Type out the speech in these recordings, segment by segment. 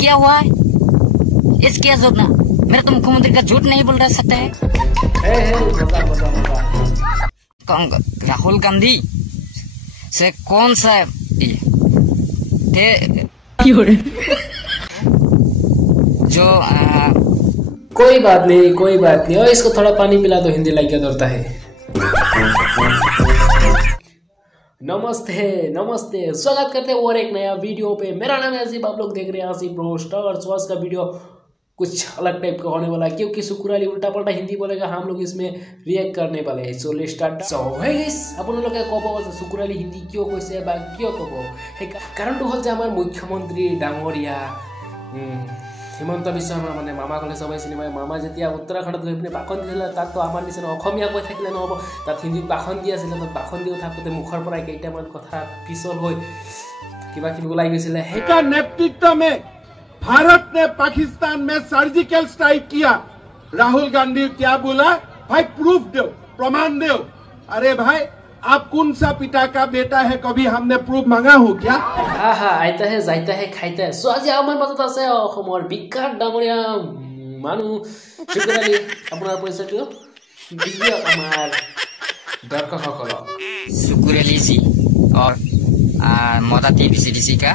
क्या हुआ है? इस क्या झूठ ना, मेरा तो मुख्यमंत्री का झूठ नहीं बोल रहा सकता है। राहुल गांधी से कौन सा जो कोई बात नहीं। और इसको थोड़ा पानी पिला दो, हिंदी लाइक दौड़ता है। नमस्ते, स्वागत करते हैं और एक नया वीडियो पे। मेरा नाम है आसिफ, आप लोग देख रहे हैं आसिफ ब्रो स्टार्स। आज का वीडियो कुछ अलग टाइप का होने वाला है, क्योंकि शुक्र अली उल्टा पल्टा हिंदी बोलेगा, हम लोग इसमें रिएक्ट करने वाले हैं। So let's start. So hey guys, आपनलोके कब शुक्र अली हिंदी क्यों कैसे बा क्यों कब कारण हल जे आमार मुख्यमंत्री डांगरिया হিমন্ত বিশ্ব শৰ্মা মানে মামা কলে সবাই চিনি পায়। মামা যেতিয়া উত্তৰাখণ্ডত গৈ পিনে ভাষণ দিছিলে, তাত তো আমাৰ নিচিনা অসমীয়া কৈ থাকিলে নহ'ব, তাত হিন্দীত ভাষণ দি আছিলে। তাত ভাষণ দি থাকোঁতে মুখৰ পৰা কেইটামান কথা পিছল হৈ কিবা কিবি ওলাই গৈছিলে। का नेतृत्व में भारत ने पाकिस्तान में सर्जिकल स्ट्राइक किया। राहुल गांधी क्या बोला? भाई प्रूफ दो, प्रमाण दो। अरे भाई आप कौन सा पिता का बेटा है? कभी हमने प्रूफ मांगा हो क्या? हाँ आइता है जाइता है खाइता है। सो আজি আমাৰ মাজত আছে অসমৰ বিখ্যাত ডাঙৰীয়া মানুহ শুক্ৰ আলী। আপোনাৰ পৰিচয়টো দিয়ক আমাৰ দৰ্শকসকলক। शुक्र अली जी और मोदा टीबीसीडीसी का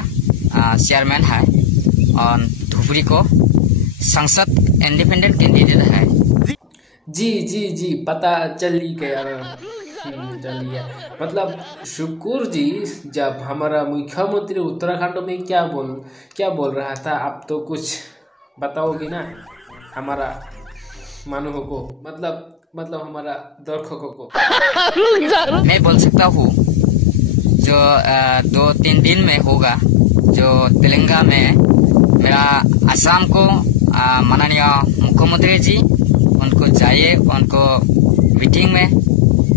चेयरमैन है और धुबरी को संसद इंडिपेंडेंट कैंडिडेट है। जी पता चली गया। मतलब शुक्र जी जब हमारा मुख्यमंत्री उत्तराखंड में क्या बोल रहा था, आप तो कुछ बताओगे ना हमारा मानुओं को, मतलब हमारा दर्शकों को। मैं बोल सकता हूँ जो 2-3 दिन में होगा, जो तेलंगाना में मेरा असम को माननीय मुख्यमंत्री जी उनको जाइए, उनको मीटिंग में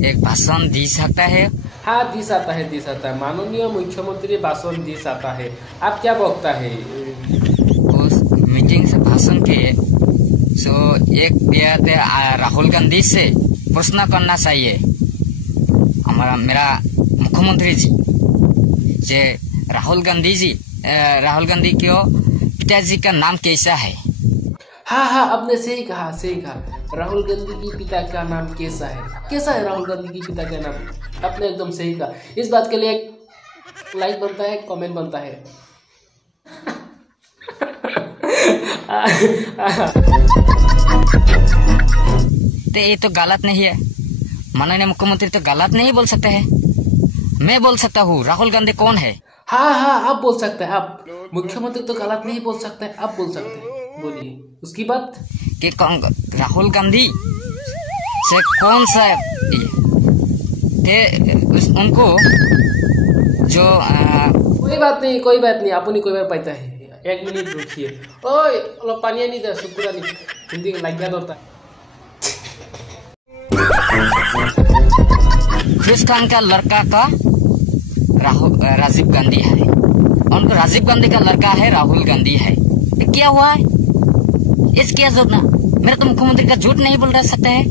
एक भाषण दी सकता है। हाँ दी सकता है। माननीय मुख्यमंत्री भाषण दी सकता है। आप क्या बोलता है उस मीटिंग से भाषण के? सो एक राहुल गांधी से प्रश्न करना चाहिए मेरा मुख्यमंत्री जी, जे राहुल गांधी क्यों पिताजी का नाम कैसा है? हाँ आपने सही कहा। राहुल गांधी की पिता का नाम कैसा है राहुल गांधी की पिता का नाम? आपने एकदम सही कहा। इस बात के लिए एक लाइक बनता है, कमेंट बनता है। तो ये तो गलत नहीं है, माननीय मुख्यमंत्री तो गलत नहीं बोल सकते हैं। मैं बोल सकता हूँ राहुल गांधी कौन है। हाँ आप बोल सकते हैं। आप मुख्यमंत्री तो गलत नहीं बोल सकते, आप बोल सकते हैं। बोलिए उसकी बात कि राहुल गांधी से कौन सा उनको जो कोई बात नहीं अपनी कोई बार पाता है। 1 मिनट रुकिए। ओए पानी नहीं था शुक्र अली हिंदी लग गया होता। फिरोज खान का लड़का का राजीव गांधी है, उनको राजीव गांधी का लड़का है राहुल गांधी है। क्या हुआ है? इस क्या झूठ ना, मेरा तो मुख्यमंत्री का झूठ नहीं बोल रहा सकता है।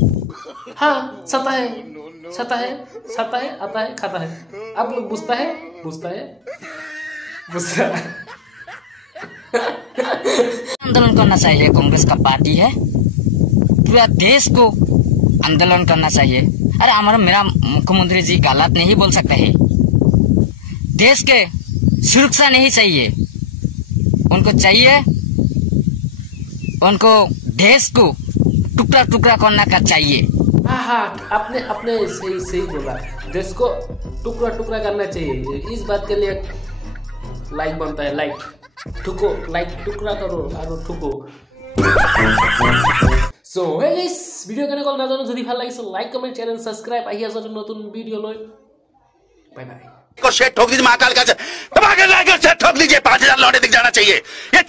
हाँ सता है आता है खाता है। आप लोग बुझता है। आंदोलन करना चाहिए, कांग्रेस का पार्टी है, पूरा देश को आंदोलन करना चाहिए। अरे मेरा मुख्यमंत्री जी गलत नहीं बोल सकते है। देश के सुरक्षा नहीं चाहिए उनको देश को टुकड़ा करना का चाहिए। हाँ आपने सही बोला। देश को टुकड़ा करना चाहिए। इस बात के लिए लाइक बनता है। लाइक टुकड़ा करो और ठुको। सो हे गाइस, ভিডিও কেনেকুৱা নাজানো, যদি ভাল লাগিছে লাইক কমেন্ট চ্যানেল সাবস্ক্রাইব। আহি আছে নতুন ভিডিও লৈ। বাই को शेट ठोक दीजिए, महाकाल का दबा के लाकर शेट ठोक दीजिए। 5000 लौटे दिख जाना चाहिए। ये